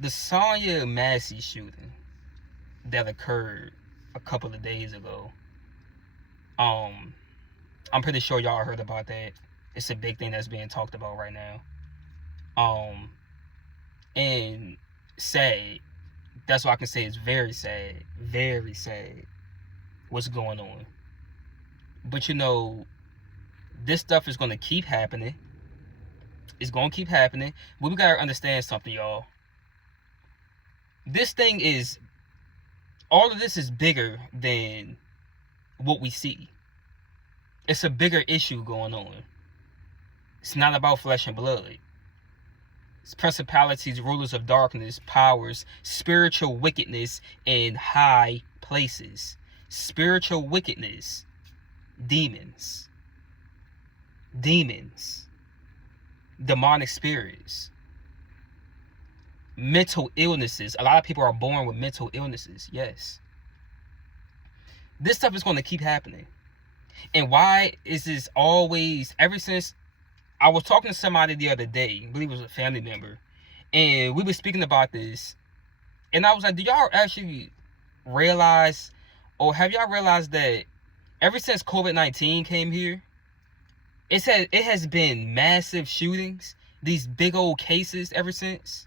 The Sonya massey shooting that occurred a couple of days ago. I'm pretty sure y'all heard about that. It's a big thing that's being talked about right now. And sad. That's what I can say. It's very sad. Very sad what's going on. But you know, this stuff is going to keep happening. It's going to keep happening. But we got to understand something, y'all. This thing is, all of this is bigger than what we see. It's a bigger issue going on. It's not about flesh and blood. It's principalities, rulers of darkness, powers, spiritual wickedness in high places. Spiritual wickedness. Demons. Demonic spirits. Mental illnesses. A lot of people are born with mental illnesses. Yes. This stuff is going to keep happening. And why is this always, ever since, I was talking to somebody the other day, I believe it was a family member, and we were speaking about this, and I was like, do y'all actually realize, or have y'all realized that ever since COVID-19 came here, it has been massive shootings, these big old cases ever since?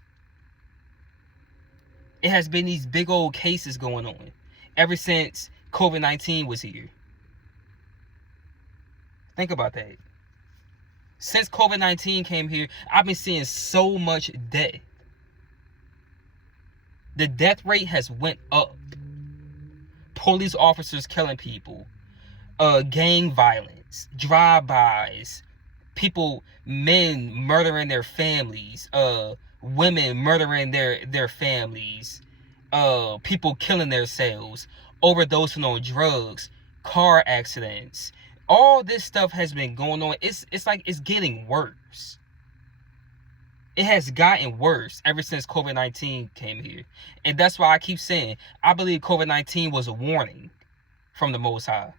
It has been these big old cases going on ever since COVID-19 was here. Think about that. Since COVID-19 came here, I've been seeing so much death. The death rate has went up. Police officers killing people. Gang violence. Drive-bys. People, men murdering their families. Women murdering their families. People killing themselves. Overdosing on drugs. Car accidents. All this stuff has been going on. It's like it's getting worse. It has gotten worse ever since COVID-19 came here. And that's why I keep saying, I believe COVID-19 was a warning from the Most High.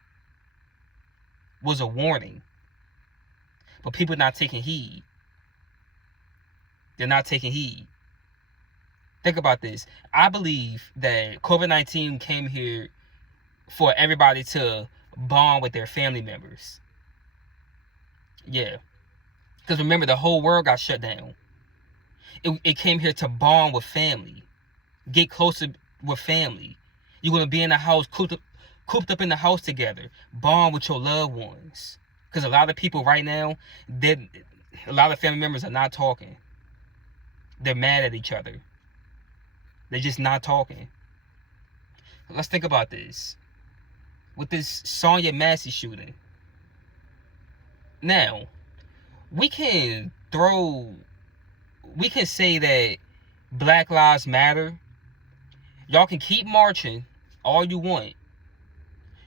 Was a warning. But people are not taking heed. They're not taking heed. Think about this. I believe that COVID-19 came here for everybody to bond with their family members. Yeah. Because remember, the whole world got shut down. It came here to bond with family. Get closer with family. You're going to be in the house, cooped up in the house together. Bond with your loved ones. Because a lot of people right now, a lot of family members are not talking. They're mad at each other. They're just not talking. Let's think about this. With this Sonya massey shooting. Now, we can say that Black Lives Matter. Y'all can keep marching all you want.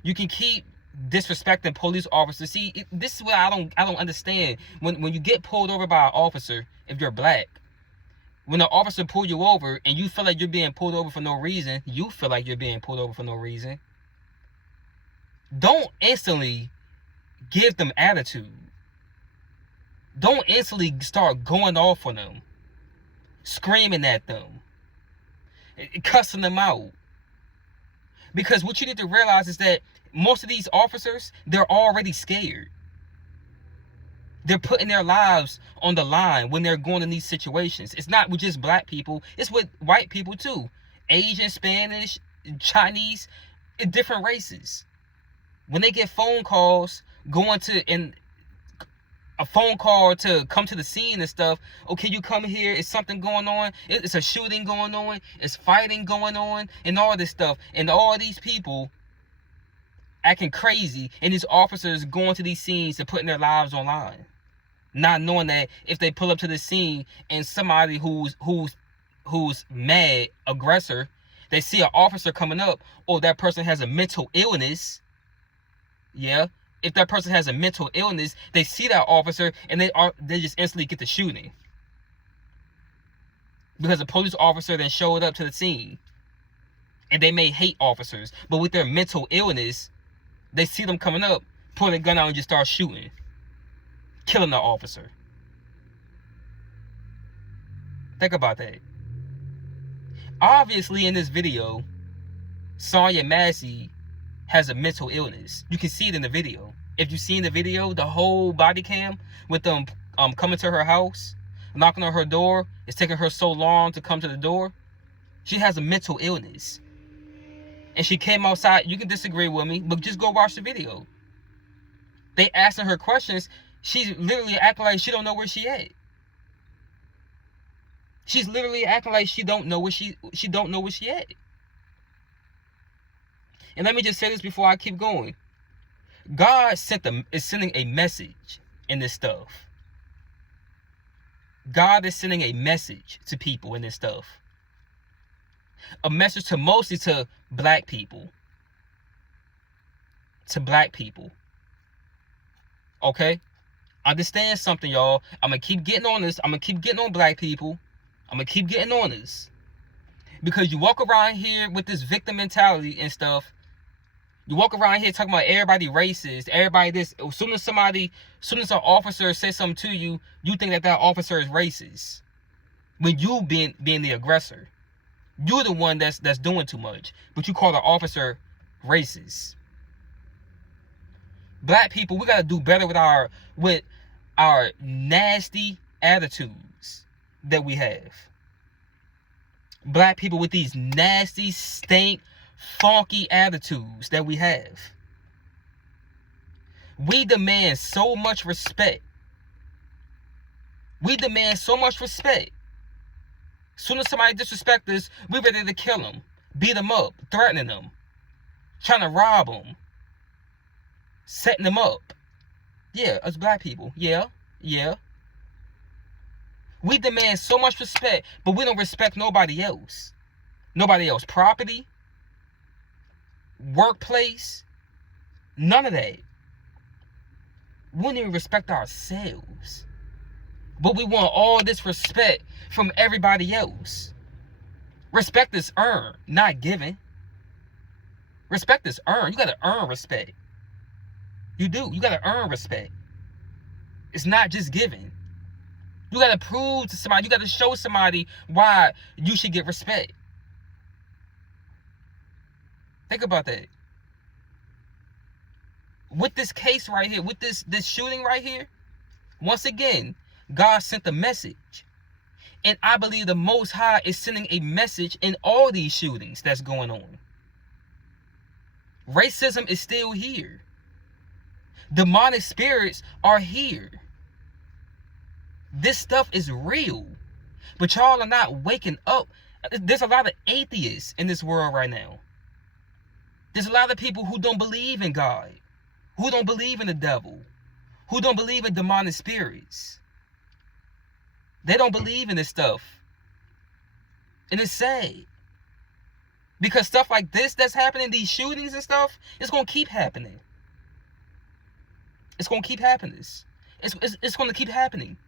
You can keep disrespecting police officers. See, this is what I don't understand. When you get pulled over by an officer, if you're black, when the officer pull you over and you feel like you're being pulled over for no reason, don't instantly give them attitude. Don't instantly start going off on them, screaming at them, cussing them out. Because what you need to realize is that most of these officers, they're already scared. They're putting their lives on the line when they're going in these situations. It's not with just black people. It's with white people too. Asian, Spanish, Chinese, different races. When they get phone calls a phone call to come to the scene and stuff. Okay, you come here. Is something going on? It's a shooting going on. It's fighting going on, and all this stuff. And all these people acting crazy, and these officers going to these scenes and putting their lives online, not knowing that if they pull up to the scene and somebody who's mad, aggressor, they see an officer coming up, or that person has a mental illness. Yeah. If that person has a mental illness, they see that officer and they just instantly get to shooting. Because the police officer then showed up to the scene. And they may hate officers, but with their mental illness, they see them coming up, pull their gun out and just start shooting. Killing the officer. Think about that. Obviously, in this video, Sonya Massey has a mental illness. You can see it in the video. If you've seen the video, the whole body cam with them coming to her house, knocking on her door, it's taking her so long to come to the door. She has a mental illness. And she came outside. You can disagree with me, but just go watch the video. They asking her questions. She's literally acting like she don't know where she at. She's literally acting like she don't know where she don't know where she at. And let me just say this before I keep going. God is sending a message in this stuff. God is sending a message to people in this stuff. A message to mostly to black people. To black people. Okay? Understand something, y'all. I'm going to keep getting on this. I'm going to keep getting on black people. I'm going to keep getting on this. Because you walk around here with this victim mentality and stuff. You walk around here talking about everybody racist, everybody this. As soon as an officer says something to you, you think that officer is racist. When you being the aggressor. You're the one that's doing too much. But you call the officer racist. Black people, we got to do better with our nasty attitudes that we have. Black people with these nasty, stank, funky attitudes that we have. We demand so much respect. We demand so much respect. As soon as somebody disrespects us, we're ready to kill them, beat them up, threatening them, trying to rob them, setting them up. Yeah, us black people. Yeah. We demand so much respect, but we don't respect nobody else. Nobody else. Property, workplace, none of that. We don't even respect ourselves. But we want all this respect from everybody else. Respect is earned, not given. Respect is earned. You gotta earn respect. You do. You gotta earn respect. It's not just given. You gotta prove to somebody, you gotta show somebody why you should get respect. Think about that. With this case right here, with this shooting right here, once again, God sent a message. And I believe the Most High is sending a message in all these shootings that's going on. Racism is still here. Demonic spirits are here. This stuff is real. But y'all are not waking up. There's a lot of atheists in this world right now. There's a lot of people who don't believe in God. Who don't believe in the devil. Who don't believe in demonic spirits. They don't believe in this stuff. And it's sad. Because stuff like this that's happening, these shootings and stuff, it's going to keep happening. It's going to keep happening. It's going to keep happening.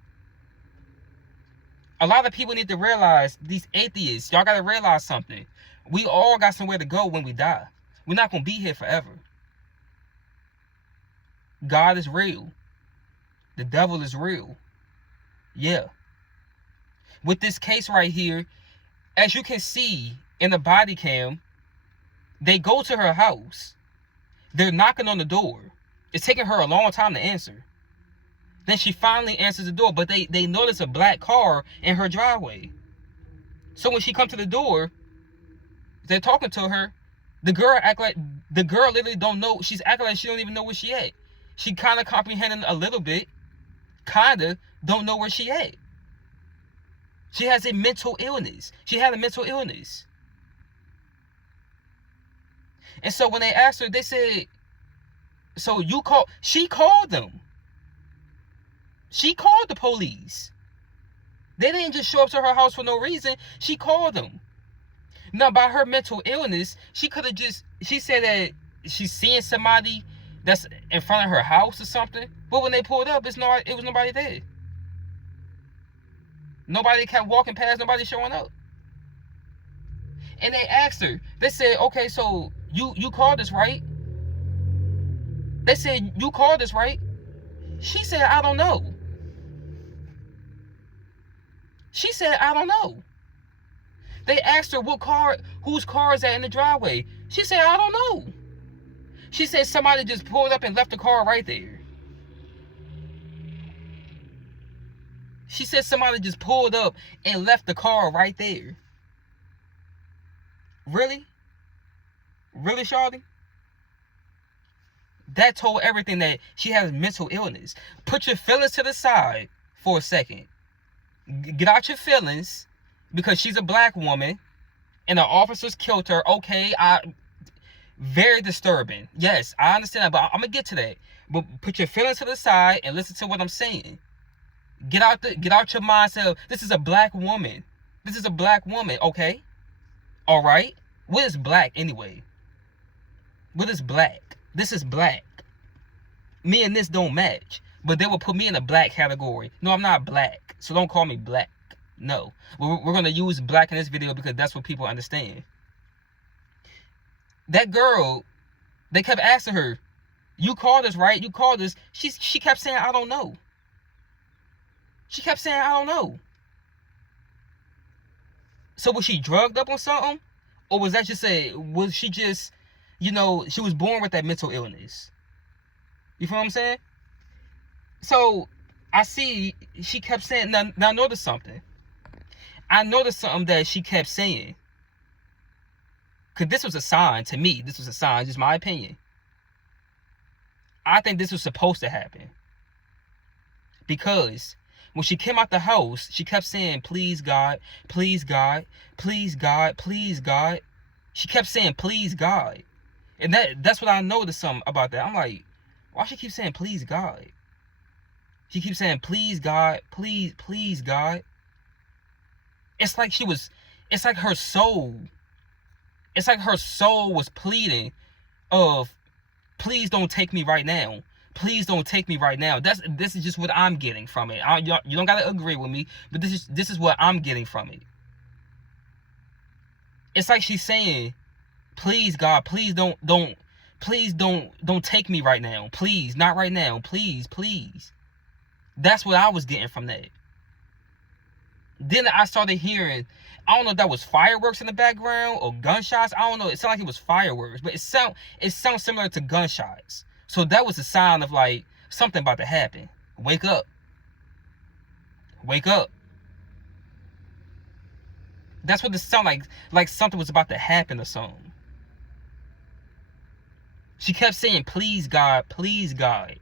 A lot of people need to realize, these atheists, y'all got to realize something. We all got somewhere to go when we die. We're not going to be here forever. God is real. The devil is real. Yeah. With this case right here, as you can see in the body cam, they go to her house. They're knocking on the door. It's taking her a long time to answer. Then she finally answers the door, but they notice a black car in her driveway. So when she comes to the door, they're talking to her. The girl literally don't know. She's acting like she don't even know where she at. She kind of comprehending a little bit. Kind of don't know where she at. She has a mental illness. She had a mental illness. And so when they asked her, they said, so she called them. She called the police. They didn't just show up to her house for no reason. She called them. Now, by her mental illness, she said that she's seeing somebody that's in front of her house or something. But when they pulled up, it was nobody there. Nobody kept walking past, nobody showing up. And they asked her, they said, okay, so you called us, right? They said, you called us, right? She said, I don't know. She said, I don't know. They asked her whose car is that in the driveway. She said, I don't know. She said somebody just pulled up and left the car right there. She said somebody just pulled up and left the car right there. Really? Really, Shawty? That told everything that she has mental illness. Put your feelings to the side for a second. Get out your feelings because she's a black woman and the officers killed her. Okay, very disturbing. Yes, I understand that, but I'm going to get to that. But put your feelings to the side and listen to what I'm saying. Get out your mindset of, this is a black woman. This is a black woman, okay? All right? What is black anyway? What is black? This is black. Me and this don't match. But they will put me in a black category. No, I'm not black. So don't call me black. No. We're going to use black in this video because that's what people understand. That girl, they kept asking her, you called us, right? You called us. She kept saying, I don't know. She kept saying, I don't know. So was she drugged up on something? Or was she just, she was born with that mental illness? You feel what I'm saying? So, I see, she kept saying, now I noticed something. I noticed something that she kept saying. Because this was a sign to me. This was a sign, just my opinion. I think this was supposed to happen. Because when she came out the house, she kept saying, please God, please God, please God, please God. She kept saying, please God. And that's what I noticed something about that. I'm like, why she keep saying, please God? She keeps saying, please God, please, please God. It's like her soul was pleading of, please don't take me right now. Please don't take me right now. This is just what I'm getting from it. You don't gotta agree with me, but this is what I'm getting from it. It's like she's saying, please God, please don't take me right now. Please, not right now. Please, please. That's what I was getting from that. Then I started hearing, I don't know if that was fireworks in the background or gunshots. I don't know. It sounded like it was fireworks, but it sounds similar to gunshots. So that was a sign of like something about to happen. Wake up. Wake up. That's what it sounded like something was about to happen or something. She kept saying, please God, please God.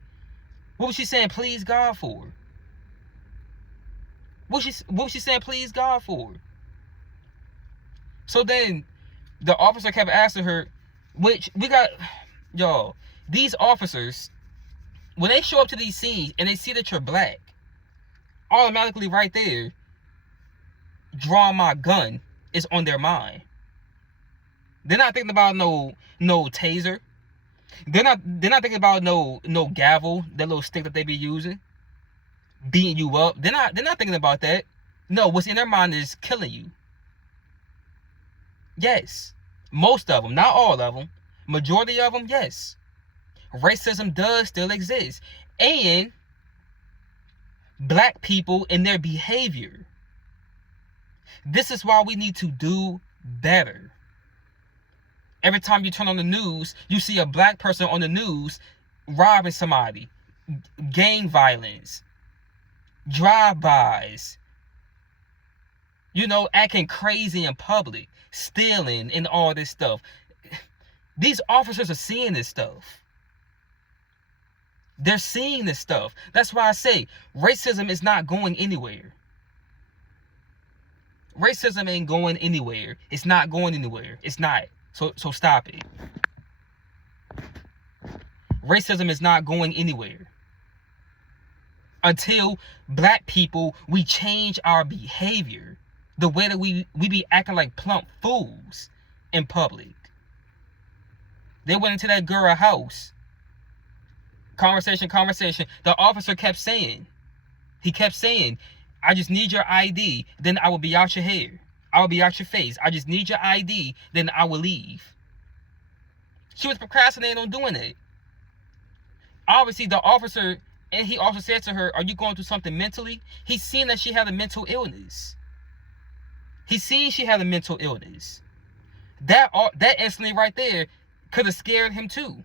What was she saying please God for? What was she saying please God for? So then the officer kept asking her, which we got, y'all, these officers, when they show up to these scenes and they see that you're black, automatically right there, drawing my gun is on their mind. They're not thinking about no taser. They're not thinking about no gavel, that little stick that they be using, beating you up. They're not thinking about that. No, what's in their mind is killing you. Yes. Most of them, not all of them. Majority of them, yes. Racism does still exist. And black people and their behavior. This is why we need to do better. Every time you turn on the news, you see a black person on the news robbing somebody, gang violence, drive-bys, acting crazy in public, stealing and all this stuff. These officers are seeing this stuff. They're seeing this stuff. That's why I say racism is not going anywhere. Racism ain't going anywhere. It's not going anywhere. It's not. So stop it. Racism is not going anywhere. Until black people, we change our behavior. The way that we be acting like plump fools in public. They went into that girl's house. Conversation. The officer kept saying, I just need your ID, then I will be out your hair. I will be out your face. I just need your ID, then I will leave. She was procrastinating on doing it. Obviously, the officer, and he also said to her, are you going through something mentally? He's seen that she had a mental illness. He seen she had a mental illness. That instantly right there could have scared him too.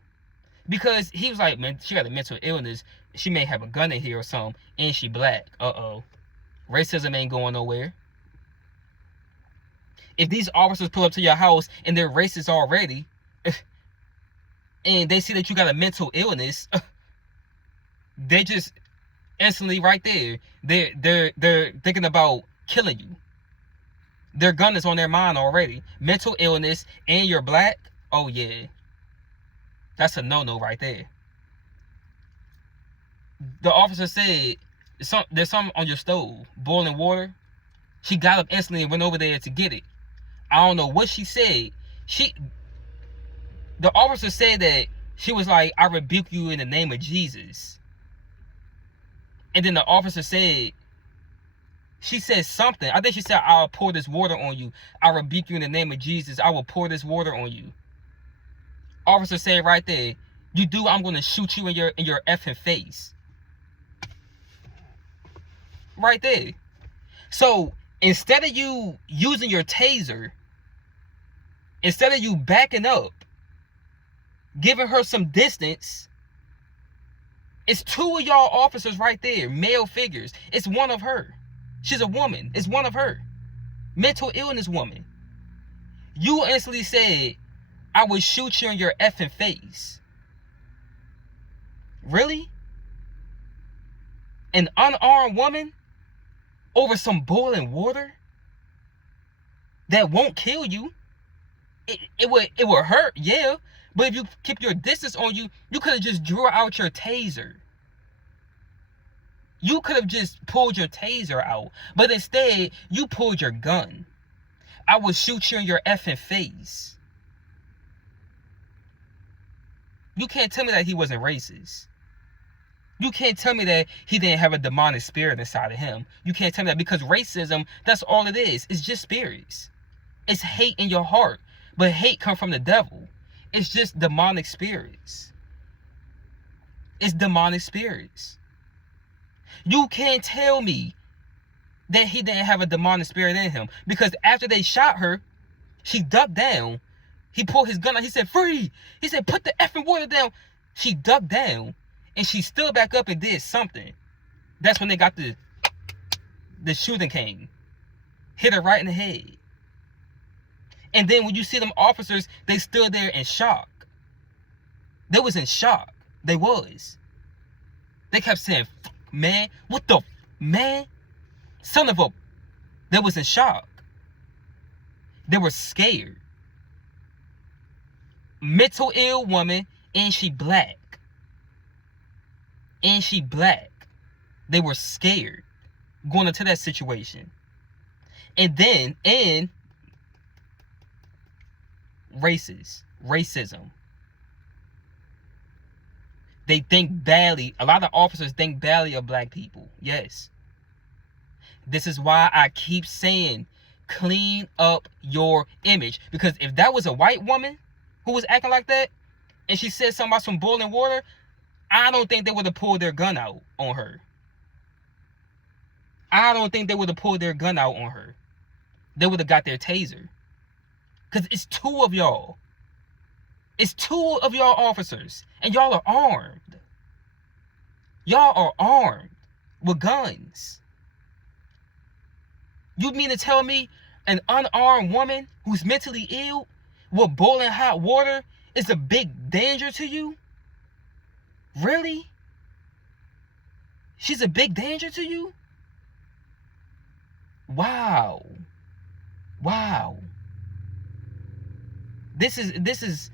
Because he was like, man, she got a mental illness. She may have a gun in here or something. And she black. Uh-oh. Racism ain't going nowhere. If these officers pull up to your house and they're racist already, and they see that you got a mental illness, they just instantly right there, they're thinking about killing you. Their gun is on their mind already. Mental illness and you're black. Oh yeah, that's a no-no right there. The officer said there's something on your stove, boiling water. She got up instantly and went over there to get it. I don't know what she said. The officer said that she was like, I rebuke you in the name of Jesus. And then the officer said, she said something. I think she said, I'll pour this water on you. I rebuke you in the name of Jesus. I will pour this water on you. Officer said right there, you do, I'm going to shoot you in your effing face. Right there. So instead of you using your taser, instead of you backing up, giving her some distance, it's two of y'all officers right there, male figures. It's one of her. She's a woman. It's one of her. Mental illness woman. You instantly said, I will shoot you in your effing face. Really? An unarmed woman over some boiling water that won't kill you? It would hurt, yeah. But if you keep your distance on you, you could have just drew out your taser. You could have just pulled your taser out. But instead, you pulled your gun. I will shoot you in your effing face. You can't tell me that he wasn't racist. You can't tell me that he didn't have a demonic spirit inside of him. You can't tell me that, because racism, that's all it is. It's just spirits. It's hate in your heart. But hate comes from the devil. It's just demonic spirits. It's demonic spirits. You can't tell me that he didn't have a demonic spirit in him. Because after they shot her, she ducked down. He pulled his gun out. He said, free. He said, put the effing water down. She ducked down. And she stood back up and did something. That's when they got the shooting came. Hit her right in the head. And then when you see them officers, they stood there in shock. They was in shock. They was. They kept saying, man, what the, man? Son of a, they was in shock. They were scared. Mental ill woman, and she black. And she black. They were scared going into that situation. And then, racism. They think badly. A lot of officers think badly of black people. Yes. This is why I keep saying, clean up your image. Because if that was a white woman who was acting like that, and she said something about some boiling water, I don't think they would have pulled their gun out on her. I don't think they would have pulled their gun out on her. They would have got their taser. Because it's two of y'all. It's two of y'all officers. And y'all are armed. Y'all are armed with guns. You mean to tell me an unarmed woman who's mentally ill with boiling hot water is a big danger to you? Really? She's a big danger to you? Wow. Wow. This is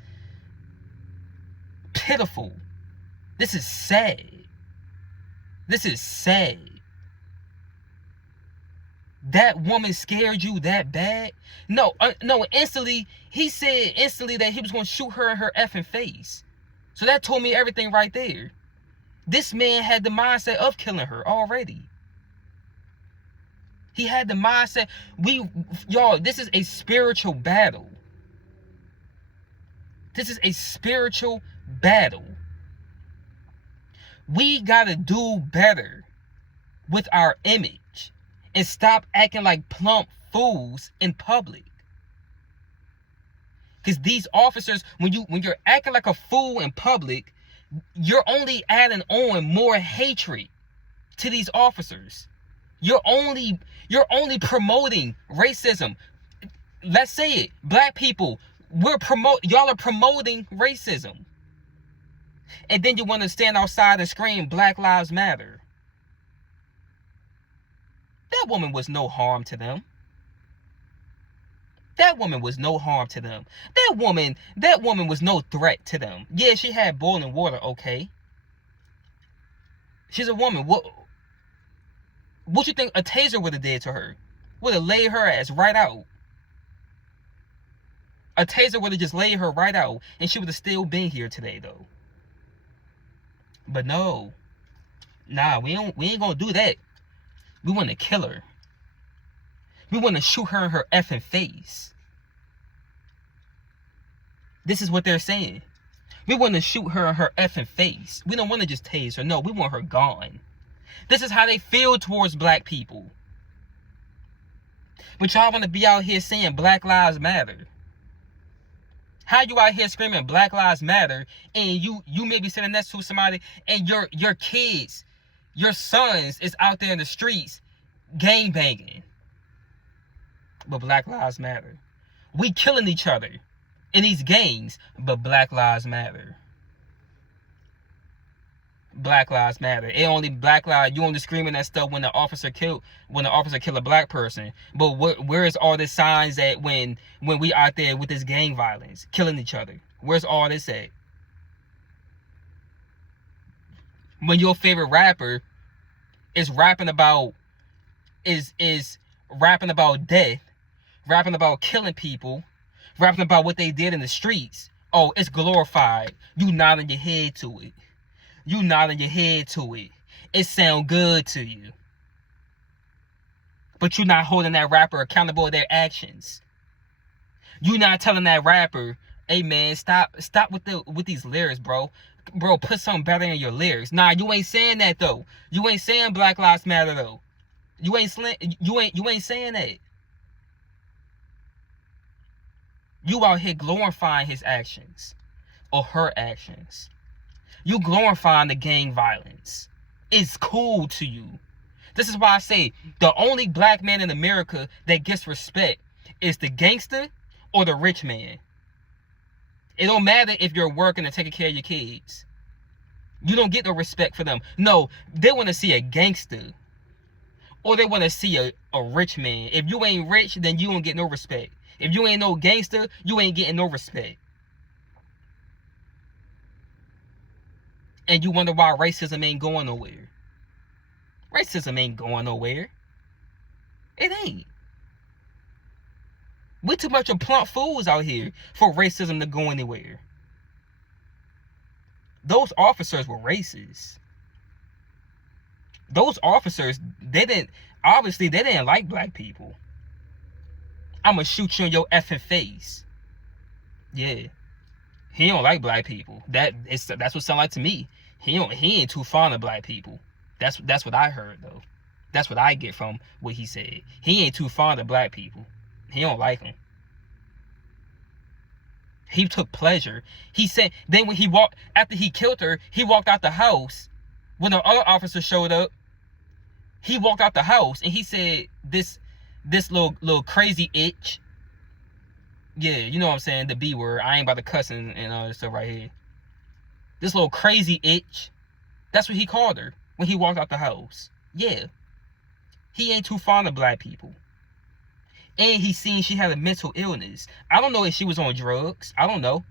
pitiful. This is sad. This is sad. That woman scared you that bad? No, instantly, he said instantly that he was going to shoot her in her effing face. So that told me everything right there. This man had the mindset of killing her already. He had the mindset. Y'all, this is a spiritual battle. This is a spiritual battle. We gotta do better with our image and stop acting like plump, fools in public. Because these officers, when you're acting like a fool in public, you're only adding on more hatred to these officers. You're only promoting racism. Let's say it. Black people, y'all are promoting racism. And then you want to stand outside and scream Black Lives Matter. That woman was no harm to them. That woman was no harm to them. That woman was no threat to them. Yeah, she had boiling water, okay. She's a woman. What you think a taser would have did to her? Would have laid her ass right out. A taser would have just laid her right out, and she would have still been here today, though. But no. Nah, we ain't gonna do that. We want to kill her. We want to shoot her in her effing face. This is what they're saying. We want to shoot her in her effing face. We don't want to just tase her. No, we want her gone. This is how they feel towards black people. But y'all want to be out here saying Black Lives Matter. How you out here screaming Black Lives Matter, and you may be sitting next to somebody, and your kids, your sons is out there in the streets gang banging. But Black Lives Matter. We killing each other in these gangs, but Black Lives Matter. Black Lives Matter. You only screaming that stuff when the officer kill a black person. But where is all the signs that when we out there with this gang violence, killing each other? Where's all this at? When your favorite rapper is rapping about death, rapping about killing people, rapping about what they did in the streets. Oh, it's glorified. You nodding your head to it. You nodding your head to it. It sound good to you. But you're not holding that rapper accountable for their actions. You're not telling that rapper, hey man, stop with these lyrics, bro. Bro, put something better in your lyrics. Nah, you ain't saying that though. You ain't saying Black Lives Matter though. You ain't saying that. You out here glorifying his actions or her actions. You glorifying the gang violence. It's cool to you. This is why I say the only black man in America that gets respect is the gangster or the rich man. It don't matter if you're working and taking care of your kids. You don't get no respect for them. No, they want to see a gangster. Or they want to see a rich man. If you ain't rich, then you don't get no respect. If you ain't no gangster, you ain't getting no respect. And you wonder why racism ain't going nowhere. Racism ain't going nowhere. It ain't. We too much of plump fools out here for racism to go anywhere. Those officers were racist. Those officers, they didn't like black people. I'ma shoot you in your effing face. Yeah. He don't like black people. That's what sound like to me. He ain't too fond of black people. That's what I heard though. That's what I get from what he said. He ain't too fond of black people. He don't like them. He took pleasure. He said then when after he killed her, he walked out the house. When the other officer showed up, he walked out the house and he said this little crazy itch. Yeah, you know what I'm saying, the B word. I ain't about to cuss and all this stuff right here. This little crazy itch. That's what he called her when he walked out the house. Yeah. He ain't too fond of black people. And he seen she had a mental illness. I don't know if she was on drugs. I don't know.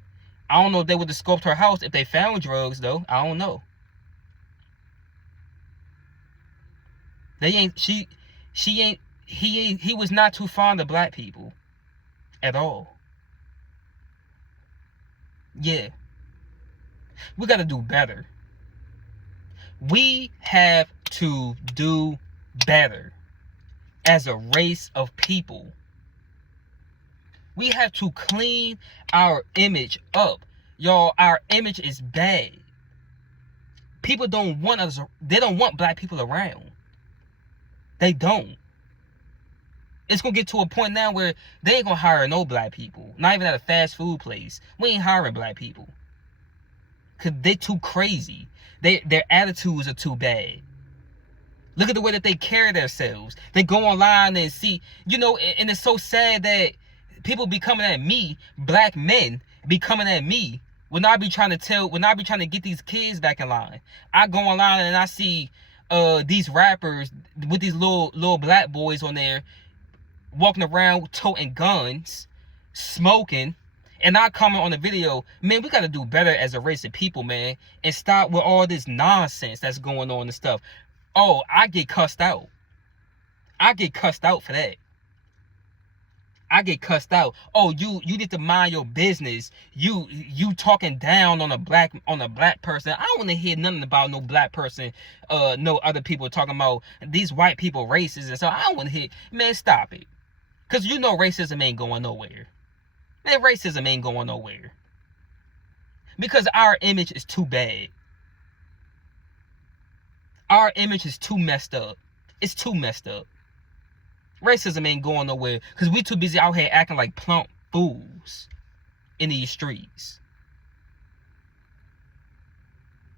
I don't know if they would have scoped her house if they found drugs though. I don't know. He was not too fond of black people. At all. Yeah. We gotta do better. We have to do better as a race of people. We have to clean our image up. Y'all, our image is bad. People don't want us, they don't want black people around. They don't. It's gonna get to a point now where they ain't gonna hire no black people. Not even at a fast food place. We ain't hiring black people. Cause they too crazy. Their attitudes are too bad. Look at the way that they carry themselves. They go online and see, and it's so sad that people be coming at me, black men be coming at me when I be trying to get these kids back in line. I go online and I see these rappers with these little black boys on there walking around toting guns, smoking, and I comment on the video, man, we got to do better as a race of people, man, and stop with all this nonsense that's going on and stuff. Oh, I get cussed out. I get cussed out for that. I get cussed out. Oh, you need to mind your business. You talking down on a black person. I don't want to hear nothing about no black person, no other people talking about these white people racist and so I don't want to hear. Man, stop it. Cause racism ain't going nowhere. Man, racism ain't going nowhere. Because our image is too bad. Our image is too messed up. It's too messed up. Racism ain't going nowhere because we too busy out here acting like plump fools in these streets.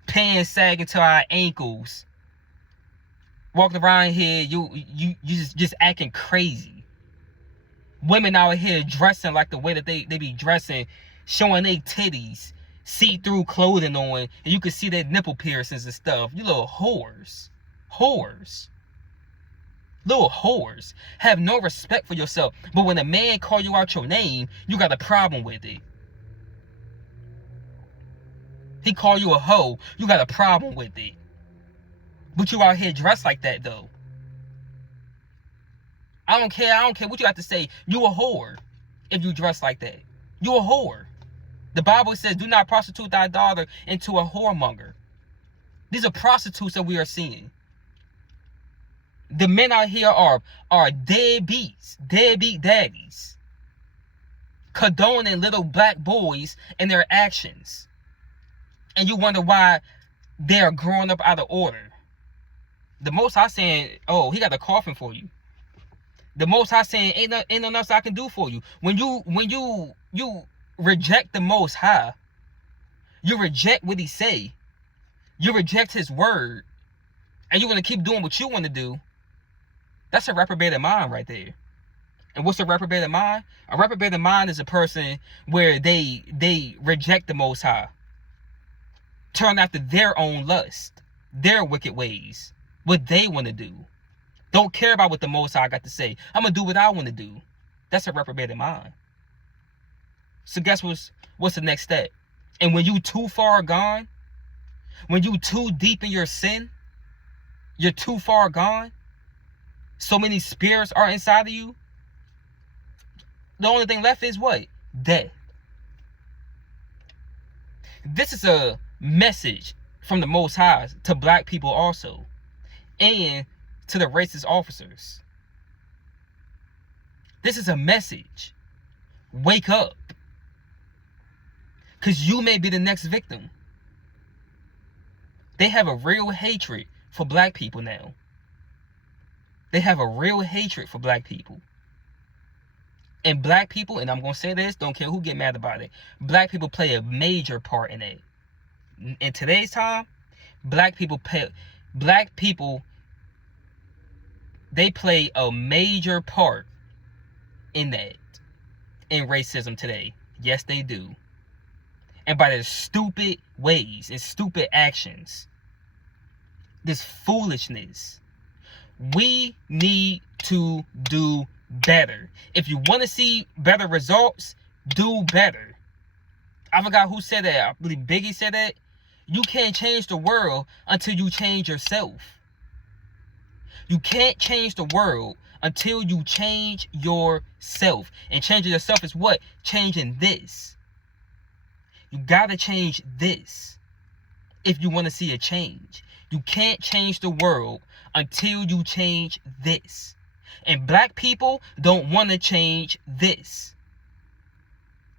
Pants sagging to our ankles. Walking around here, you just acting crazy. Women out here dressing like the way that they be dressing, showing their titties, see-through clothing on, and you can see their nipple piercings and stuff. You little whores. Little whores. Have no respect for yourself. But when a man call you out your name, you got a problem with it. He call you a hoe, you got a problem with it. But you out here dressed like that though. I don't care what you got to say. You a whore if you dress like that. You a whore. The Bible says, do not prostitute thy daughter into a whoremonger. These are prostitutes that we are seeing. The men out here are deadbeats, deadbeat daddies, condoning little black boys and their actions. And you wonder why they're growing up out of order. The Most High saying, oh, he got a coffin for you. The Most High saying, ain't nothing else I can do for you. When you reject the Most High, you reject what he say, you reject his word, and you want to keep doing what you want to do, that's a reprobated mind right there. And what's a reprobated mind? A reprobated mind is a person where they reject the Most High, turn after their own lust, their wicked ways, what they want to do. Don't care about what the Most High got to say. I'm going to do what I want to do. That's a reprobated mind. So guess what's the next step? And when you too far gone, when you too deep in your sin, you're too far gone, so many spirits are inside of you, the only thing left is what? Death. This is a message from the Most High to black people also, and to the racist officers. This is a message. Wake up. Because you may be the next victim. They have a real hatred for black people now. They have a real hatred for black people. And black people, and I'm going to say this, don't care who get mad about it, black people play a major part in it. In today's time, black people they play a major part in that, in racism today. Yes, they do. And by their stupid ways and stupid actions, this foolishness, we need to do better. If you want to see better results, do better. I forgot who said that. I believe Biggie said that. You can't change the world until you change yourself. You can't change the world until you change yourself. And changing yourself is what? Changing this. You gotta change this if you want to see a change. You can't change the world until you change this. And black people don't want to change this.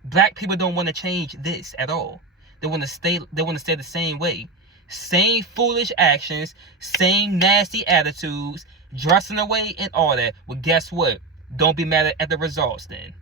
Black people don't want to change this at all. They want to stay the same way. Same foolish actions, same nasty attitudes, dressing away and all that. Well, guess what? Don't be mad at the results then.